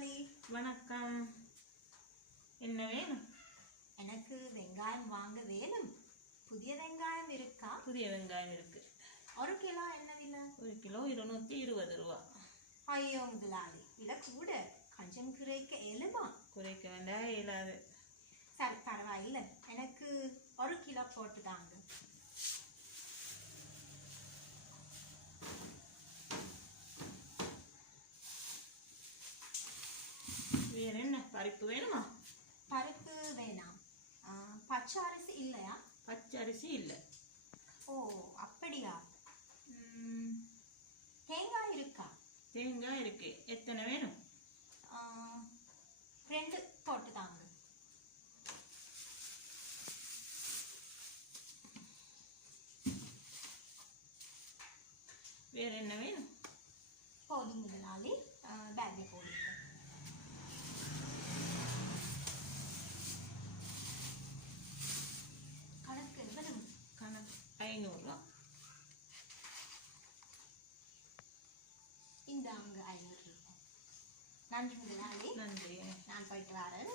முதலாளி. வணக்கம். என்ன வேணும்? எனக்கு வெங்காயம் வாங்க வேணும். புதிய வெங்காயம் இருக்கா? புதிய வெங்காயம் இருக்கு. 1 கிலோ என்ன விலை? 1 கிலோ 220 ரூபா. ஐயோ முதலாளி, விலை கூட. கொஞ்சம் குறைக்க இயலுமா? குறைக்க வேண்டாம், இயலாது. சரி பரவாயில்லை, எனக்கு 1 கிலோ போட்டு தாங்க. வேற என்ன? பருப்பு வேணுமா? பருப்பு வேணாம். பச்சை அரிசி இல்லையா? பச்சை அரிசி இல்லை. ஓ அப்படியா. தேங்காய் இருக்கா? தேங்காய் இருக்கு. எத்தனை வேணும்? 2 போட்டு தாங்க. வேற என்ன வேணும்? போதும் முதலாளி, பேக்கில் போடுங்க. கணக்கு எவ்வளவு? கணக்கு 500 ரூபா. இந்த அங்கே 500 ரூபாய். நன்றி முதலாளி. நன்றி. நான் போயிட்டு வரேன்.